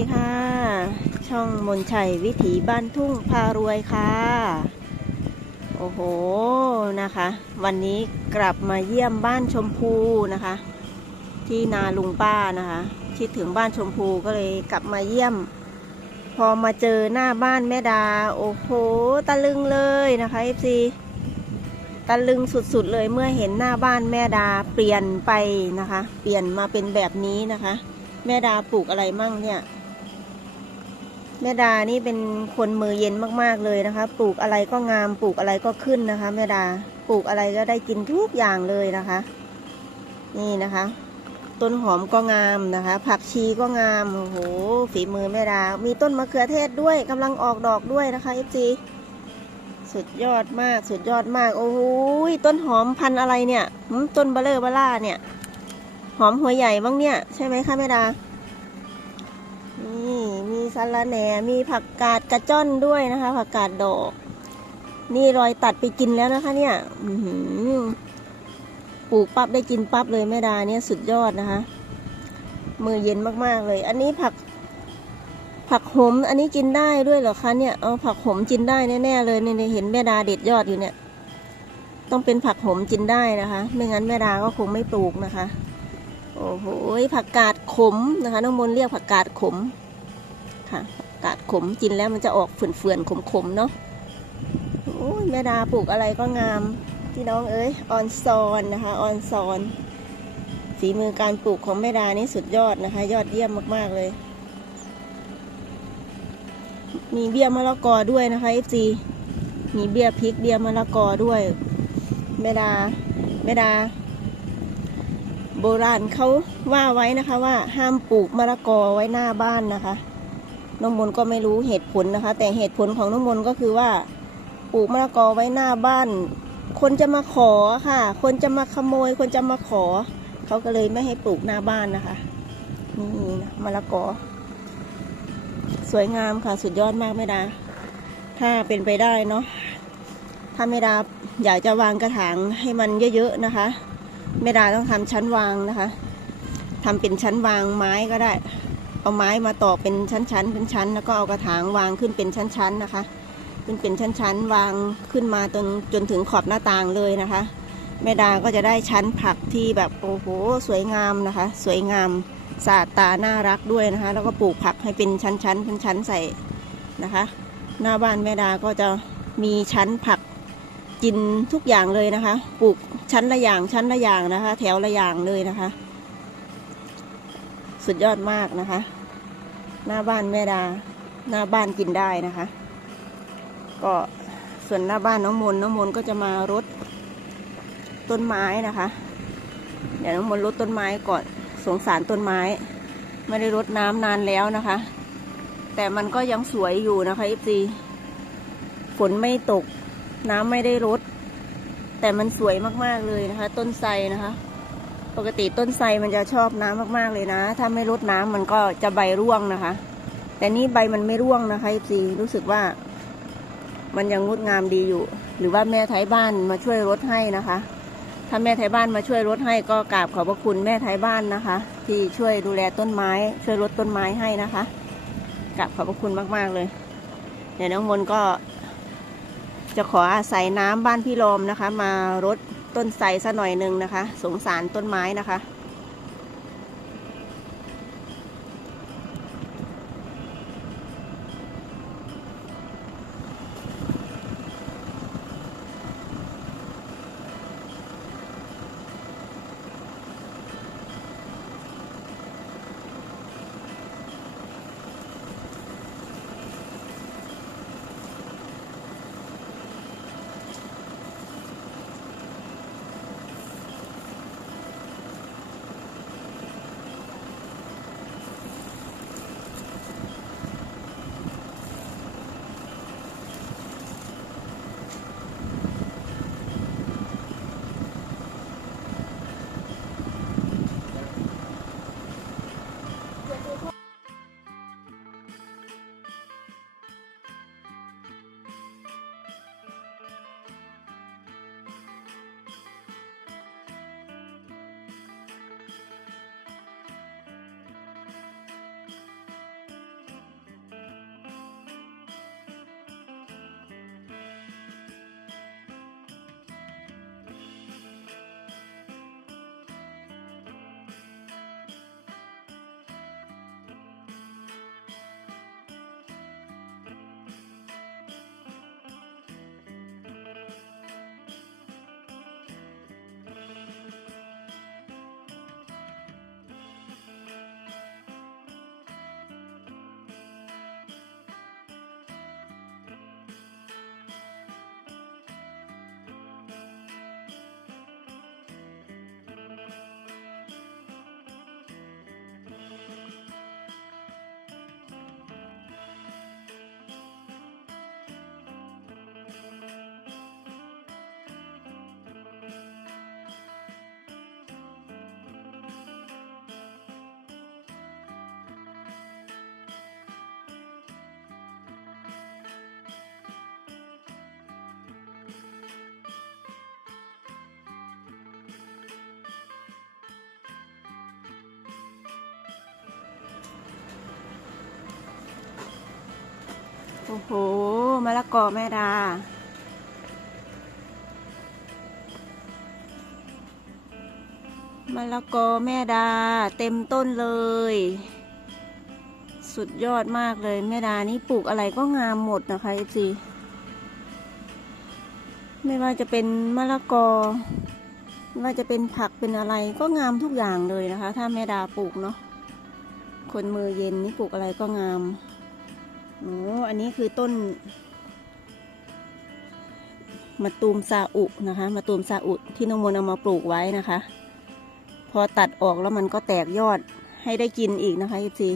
ดีค่ะ ช่องมนชัยวิถีบ้านทุ่งพารวยค่ะ โอ้โหนะคะ วันนี้กลับมาเยี่ยมบ้านชมพูนะคะ ที่นาลุงป้านะคะ คิดถึงบ้านชมพูก็เลยกลับมาเยี่ยม พอมาเจอหน้าบ้านแม่ดา โอ้โหตะลึงเลยนะคะเอฟซีตะลึงสุดๆเลยเมื่อเห็นหน้าบ้านแม่ดาเปลี่ยนไปนะคะ เปลี่ยนมาเป็นแบบนี้นะคะ แม่ดาปลูกอะไรมั่งเนี่ย แม่ดานี่เป็นคนมือเย็นมากๆเลยนะคะ ปลูกอะไรก็งาม ปลูกอะไรก็ขึ้นนะคะ แม่ดา ปลูกอะไรก็ได้กินทุกอย่างเลยนะคะ นี่นะคะ ต้นหอมก็งามนะคะ ผักชีก็งาม โอ้โห ฝีมือแม่ดา มีต้นมะเขือเทศด้วยกำลังออกดอกด้วยนะคะ f อฟจีสุดยอดมาก สุดยอดมาก โอ้โหต้นหอมพันอะไรเนี่ยหืมต้นเบลเลอร์เบล่าเนี่ย หอมหัวใหญ่บ้างเนี่ย ใช่ไหมคะแม่ดา นี่มีสะระแหน่ มีผักกาดกระจ้อนด้วยนะคะ ผักกาดดอก นี่รอยตัดไปกินแล้วนะคะเนี่ยปลูกปั๊บได้กินปั๊บเลยแม่ดาเนี่ยสุดยอดนะคะ มือเย็นมากๆเลย อันนี้ผัก ผักหมอันนี้กินได้ด้วยเหรอคะเนี่ยเอาผักหมกินได้แน่ๆเลยเนี่ยเห็นแม่ดาเด็ดยอดอยู่เนี่ย ต้องเป็นผักหมกินได้นะคะ ไม่งั้นแม่ดาก็คงไม่ปลูกนะคะ โอ้โหผักกาดขมนะคะ น้องมนเรียกผักกาดขมค่ะผักกาดขมกินแล้วมันจะออกเฟื่อนๆขมๆเนาะโอ้ยแม่ดาปลูกอะไรก็งามพี่น้องเอ้ยออนซอนนะคะออนซอนฝีมือการปลูกของแม่ดานี่สุดยอดนะคะ ยอดเยี่ยมมากๆเลย มีเบี้ยมะละกอด้วยนะคะเอฟซีมีเบี้ยพริกเบี้ยมะละกอด้วยแม่ดาแม่ดา โบราณเขาว่าไว้นะคะว่าห้ามปลูกมะละกอไว้หน้าบ้านนะคะ น้องมนก็ไม่รู้เหตุผลนะคะ แต่เหตุผลของน้องมนก็คือว่า ปลูกมะละกอไว้หน้าบ้าน คนจะมาขอค่ะ คนจะมาขโมย คนจะมาขอ เขาก็เลยไม่ให้ปลูกหน้าบ้านนะคะ นี่นะมะละกอ สวยงามค่ะสุดยอดมากไม่ดา ถ้าเป็นไปได้เนาะถ้าไม่ดาอยากจะวางกระถางให้มันเยอะๆนะคะ แม่ดาต้องทำชั้นวางนะคะทำเป็นชั้นวางไม้ก็ได้ เอาไม้มาต่อเป็นชั้นๆเป็นชั้น แล้วก็เอากระถางวางขึ้นเป็นชั้นๆนะคะ ขึ้นเป็นชั้นๆวางขึ้นมาจนจนถึงขอบหน้าต่างเลยนะคะแม่ดาก็จะได้ชั้นผักที่แบบโอ้โหสวยงามนะคะ สวยงามสะอาดตาน่ารักด้วยนะคะ แล้วก็ปลูกผักให้เป็นชั้นๆชั้นๆใส่นะคะ หน้าบ้านแม่ดาก็จะมีชั้นผัก กินทุกอย่างเลยนะคะ ปลูกชั้นละอย่างชั้นละอย่างนะคะ แถวละอย่างเลยนะคะ สุดยอดมากนะคะ หน้าบ้านแม่ดา หน้าบ้านกินได้นะคะ ก็ส่วนหน้าบ้านน้องมนน้องมนก็จะมารดต้นไม้นะคะ เดี๋ยวน้องมนรดต้นไม้ก่อนสงสารต้นไม้ ไม่ได้รดน้ำนานแล้วนะคะ แต่มันก็ยังสวยอยู่นะคะอีซีฝนไม่ตก น้ำไม่ได้รดแต่มันสวยมากๆเลยนะคะ ต้นไทรนะคะ ปกติต้นไทรมันจะชอบน้ำมากๆเลยนะ ถ้าไม่รดน้ำมันก็จะใบร่วงนะคะ แต่นี่ใบมันไม่ร่วงนะคะซีรู้สึกว่า มันยังงดงามดีอยู่ หรือว่าแม่ไทยบ้านมาช่วยรดให้นะคะ ถ้าแม่ไทยบ้านมาช่วยรดให้ก็กราบขอบพระคุณแม่ไทยบ้านนะคะ ที่ช่วยดูแลต้นไม้ ช่วยรดต้นไม้ให้นะคะกราบขอบพระคุณมากๆเลยเดี๋ยวน้องมนก็ จะขออาศัยน้ำบ้านพี่ลอมนะคะ มารดต้นไทรซะหน่อยหนึ่งนะคะ สงสารต้นไม้นะคะ โอ้โหมะละกอแม่ดา มะละกอแม่ดา เต็มต้นเลย สุดยอดมากเลยแม่ดานี่ปลูกอะไรก็งามหมดนะคะเอซีไม่ว่าจะเป็นมะละกอ ไม่ว่าจะเป็นผักเป็นอะไรก็งามทุกอย่างเลยนะคะ ถ้าแม่ดาปลูกเนาะคนมือเย็นนี่ปลูกอะไรก็งาม โอ้อันนี้คือต้นมะตูมซาอุนะคะมะตูมซาอุที่น้องมนเอามาปลูกไว้นะคะ พอตัดออกแล้วมันก็แตกยอดให้ได้กินอีกนะคะยีซี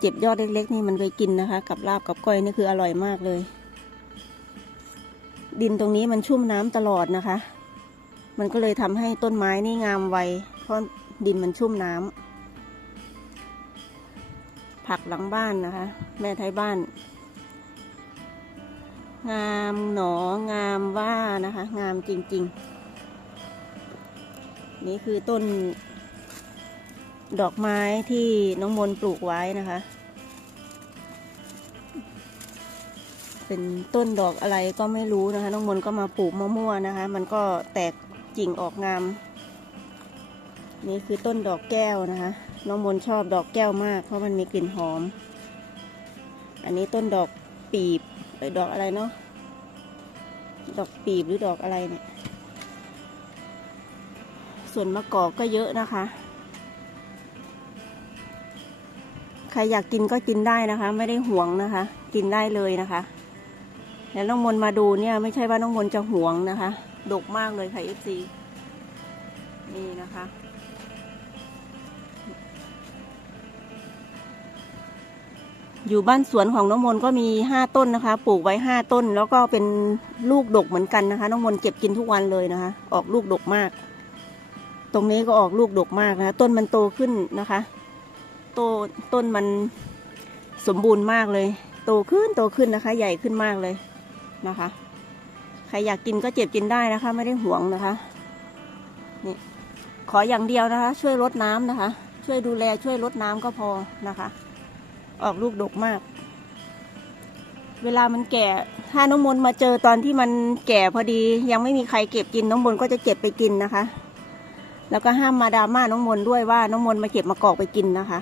เจ็บยอดเล็กๆ นี่มันไปกินนะคะ กับลาบกับก้อยนี่คืออร่อยมากเลย ดินตรงนี้มันชุ่มน้ำตลอดนะคะ มันก็เลยทำให้ต้นไม้นี่งามไวเพราะดินมันชุ่มน้ำ ผักหลังบ้านนะคะ แม่ไทยบ้าน งามหนองามว่านะคะ งามจริง ๆ นี่คือต้น ดอกไม้ที่น้องมนต์ปลูกไว้นะคะ เป็นต้นดอกอะไรก็ไม่รู้นะคะ น้องมนต์ก็มาปลูกมั่วๆนะคะ มันก็แตกกิ่งออกงาม นี่คือต้นดอกแก้วนะคะ น้องมนชอบดอกแก้วมาก เพราะมันมีกลิ่นหอม อันนี้ต้นดอกปีบหรือดอกอะไรเนาะ ดอกปีบหรือดอกอะไรเนี่ย ส่วนมะกอกก็เยอะนะคะ ใครอยากกินก็กินได้นะคะ ไม่ได้หวงนะคะ กินได้เลยนะคะแล้วน้องมนมาดูเนี่ยไม่ใช่ว่าน้องมนจะหวงนะคะ ดกมากเลยค่ะเอฟซีนี่นะคะ อยู่บ้านสวนของน้องมนก็มีห้าต้นนะคะ ปลูกไว้ห้าต้น แล้วก็เป็นลูกดกเหมือนกันนะคะ น้องมนเก็บกินทุกวันเลยนะคะ ออกลูกดกมาก ตรงนี้ก็ออกลูกดกมากนะคะ ต้นมันโตขึ้นนะคะ โตต้นมันสมบูรณ์มากเลย โตขึ้นโตขึ้นนะคะ ใหญ่ขึ้นมากเลยนะคะ ใครอยากกินก็เจ็บกินได้นะคะ ไม่ได้หวงนะคะนี่ขออย่างเดียวนะคะ ช่วยรดน้ำนะคะ ช่วยดูแลช่วยรดน้ำก็พอนะคะ ออกลูกดกมาก เวลามันแก่ ถ้าน้องมนมาเจอตอนที่มันแก่พอดี ยังไม่มีใครเก็บกินน้องมนก็จะเก็บไปกินนะคะ แล้วก็ห้ามมาดราม่าน้องมนด้วยว่าน้องมนมาเก็บมากอกไปกินนะคะ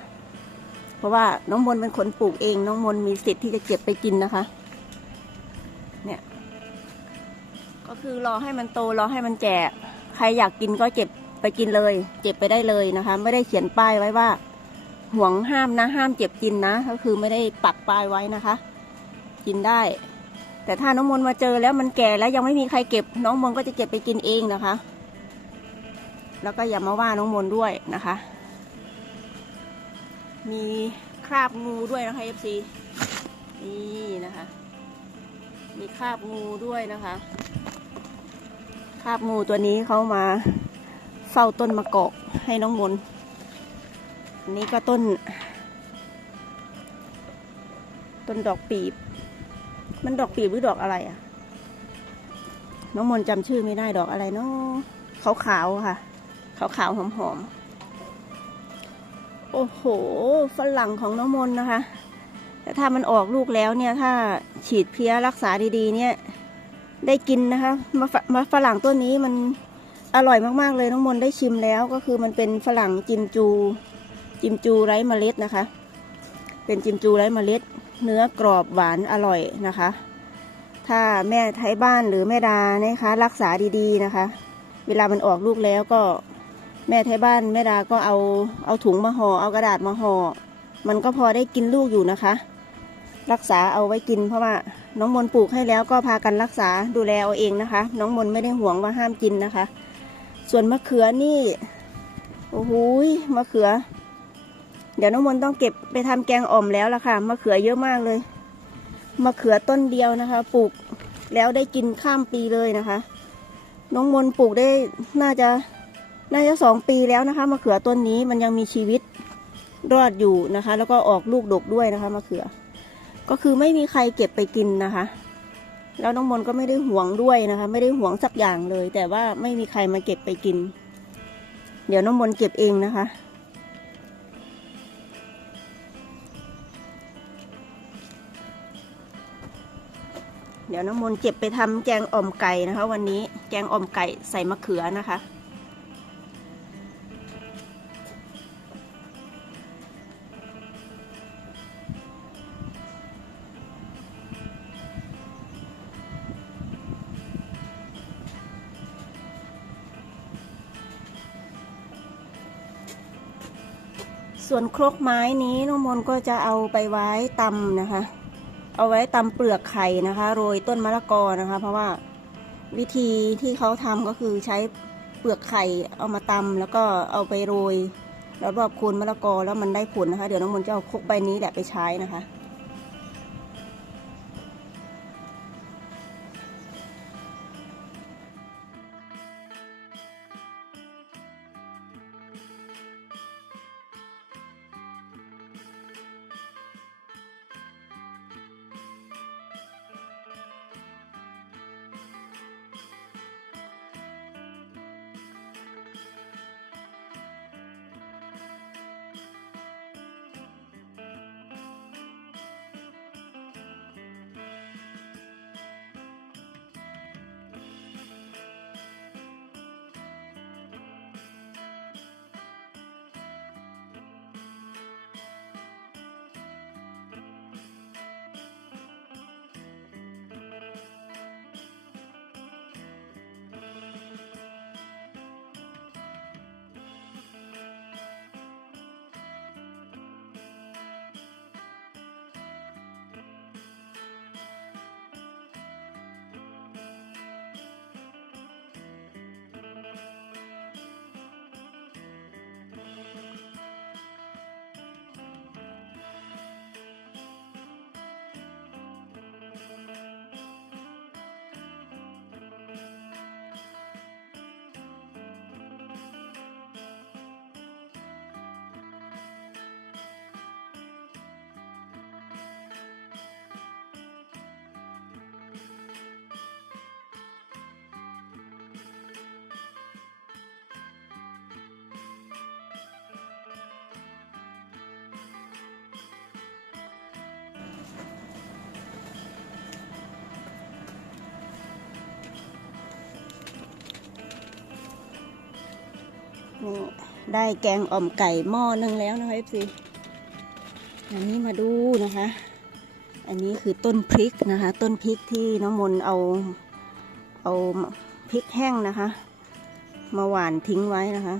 เพราะว่าน้องมนเป็นคนปลูกเอง น้องมนมีสิทธิ์ที่จะเก็บไปกินนะคะ เนี่ย ก็คือรอให้มันโตรอให้มันแก่ ใครอยากกินก็เก็บไปกินเลย เก็บไปได้เลยนะคะ ไม่ได้เขียนป้ายไว้ว่า ห่วงห้ามนะ ห้ามเก็บกินนะ ก็คือไม่ได้ปักป้ายไว้นะคะ กินได้ แต่ถ้าน้องมนมาเจอแล้วมันแก่แล้วยังไม่มีใครเก็บ น้องมนก็จะเก็บไปกินเองนะคะ แล้วก็อย่ามาว่าน้องมนด้วยนะคะ มีคราบงูด้วยนะคะ FC นี่นะคะ มีคราบงูด้วยนะคะ คราบงูตัวนี้เขามาเฝ้าต้นมะกอกให้น้องมนต์ นี้ก็ต้น ต้นดอกปีบ มันดอกปีบหรือดอกอะไรอะ่ะ น้องมนจำชื่อไม่ได้ดอกอะไรเนาะขาวๆค่ะ ขาวๆหอมๆโอ้โห ฝรั่งของน้องมนนะคะ แต่ถ้ามันออกลูกแล้วเนี่ย ถ้าฉีดเพี้ยรักษาดีๆ เนี่ย ได้กินนะคะมาฝมาฝรั่งต้นนี้มันอร่อยมากๆเลยน้องมนได้ชิมแล้วก็คือมันเป็นฝรั่งจิมจู จิมจูไร้เมล็ดนะคะ เป็นจิมจูไร้เมล็ด เนื้อกรอบหวานอร่อยนะคะ ถ้าแม่ไทยบ้านหรือแม่ดานะคะ รักษาดีๆนะคะ เวลามันออกลูกแล้วก็แม่ไทยบ้านแม่ดาก็เอาเอาถุงมาห่อเอากระดาษมาห่อมันก็พอได้กินลูกอยู่นะคะ รักษาเอาไว้กินเพราะว่าน้องมนปลูกให้แล้วก็พากันรักษาดูแลเอาเองนะคะ น้องมนไม่ได้ห่วงว่าห้ามกินนะคะ ส่วนมะเขือนี่โอ้โหมะเขือ เดี๋ยวน้องมนต้องเก็บไปทำแกงอ่อมแล้วล่ะค่ะมะเขือเยอะมากเลยมะเขือต้นเดียวนะคะ ปลูกแล้วได้กินข้ามปีเลยนะคะ น้องมนปลูกได้น่าจะน่าจะสองปีแล้วนะคะมะเขือต้นนี้มันยังมีชีวิตรอดอยู่นะคะ แล้วก็ออกลูกดกด้วยนะคะมะเขือ ก็คือไม่มีใครเก็บไปกินนะคะ แล้วน้องมนก็ไม่ได้หวงด้วยนะคะ ไม่ได้หวงสักอย่างเลย แต่ว่าไม่มีใครมาเก็บไปกิน เดี๋ยวน้องมนเก็บเองนะคะ เดี๋ยวน้ำมนต์เจ็บไปทำแกงอ่อมไก่นะคะ วันนี้แกงอ่อมไก่ใส่มะเขือนะคะ ส่วนครกไม้นี้น้องมนต์ก็จะเอาไปไว้ตำนะคะ เอาไว้ตำเปลือกไข่นะคะโรยต้นมะละกอนะคะ เพราะว่าวิธีที่เขาทำก็คือใช้เปลือกไข่เอามาตำแล้วก็เอาไปโรยแล้วรอบโคนมะละกอแล้วมันได้ผลนะคะ เดี๋ยวน้องมนต์จะเอาครกใบนี้แหละไปใช้นะคะ นี่ได้แกงอ่อมไก่หม้อหนึงแล้วนะคะ FC อันนี้มาดูนะคะ อันนี้คือต้นพริกนะคะ ต้นพริกที่น้องมนเอาเอาพริกแห้งนะคะ มาหว่านทิ้งไว้นะคะ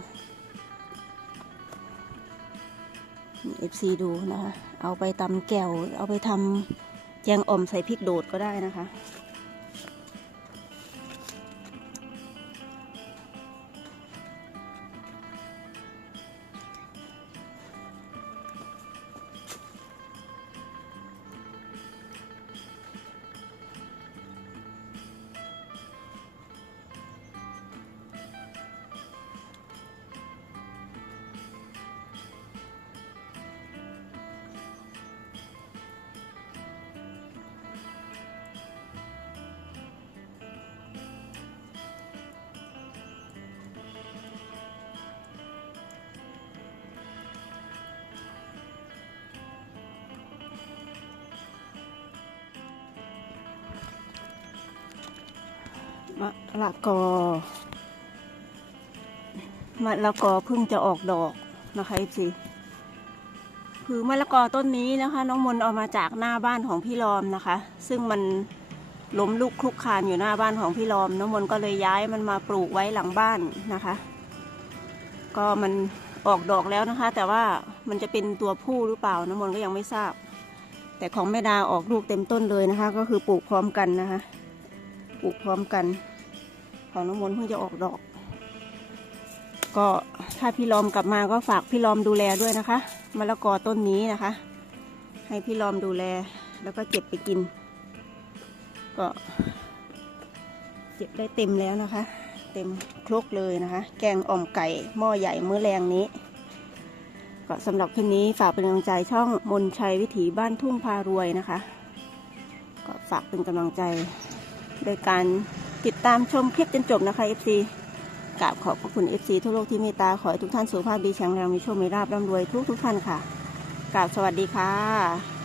เอฟซีดูนะคะ เอาไปตำแก้ว เอาไปทำแกงอ่อมใส่พริกโดดก็ได้นะคะ มะละกอมะละกอเพิ่งจะออกดอกนะคะสิคือมะละกอต้นนี้นะคะ น้องมนเอามาจากหน้าบ้านของพี่ลอมนะคะ ซึ่งมันล้มลุกคลุกคานอยู่หน้าบ้านของพี่ลอม น้องมนก็เลยย้ายมันมาปลูกไว้หลังบ้านนะคะ ก็มันออกดอกแล้วนะคะ แต่ว่ามันจะเป็นตัวผู้หรือเปล่าน้องมนก็ยังไม่ทราบ แต่ของแม่ดาออกลูกเต็มต้นเลยนะคะ ก็คือปลูกพร้อมกันนะคะ ปลูกพร้อมกัน ของน้องมนต์เพิ่งจะออกดอก ก็ถ้าพี่ลอมกลับมาก็ฝากพี่ลอมดูแลด้วยนะคะมะละกอต้นนี้นะคะ ให้พี่ลอมดูแลแล้วก็เก็บไปกิน ก็เก็บได้เต็มแล้วนะคะ เต็มครกเลยนะคะ แกงอ่อมไก่หม้อใหญ่มื้อแรงนี้ ก็สำหรับคลิปนี้ฝากเป็นกำลังใจช่องมนชัยวิถีบ้านทุ่งพารวยนะคะ ก็ฝากเป็นกำลังใจ โดยการติดตามชมคลิปจนจบนะคะ FC กราบขอบพระคุณ FC ทั่วโลกที่เมตตาขอให้ทุกท่านสุขภาพดีแข็งแรงมีโชคมีลาบร่ำรวยทุกทุกท่านค่ะกราบสวัสดีค่ะ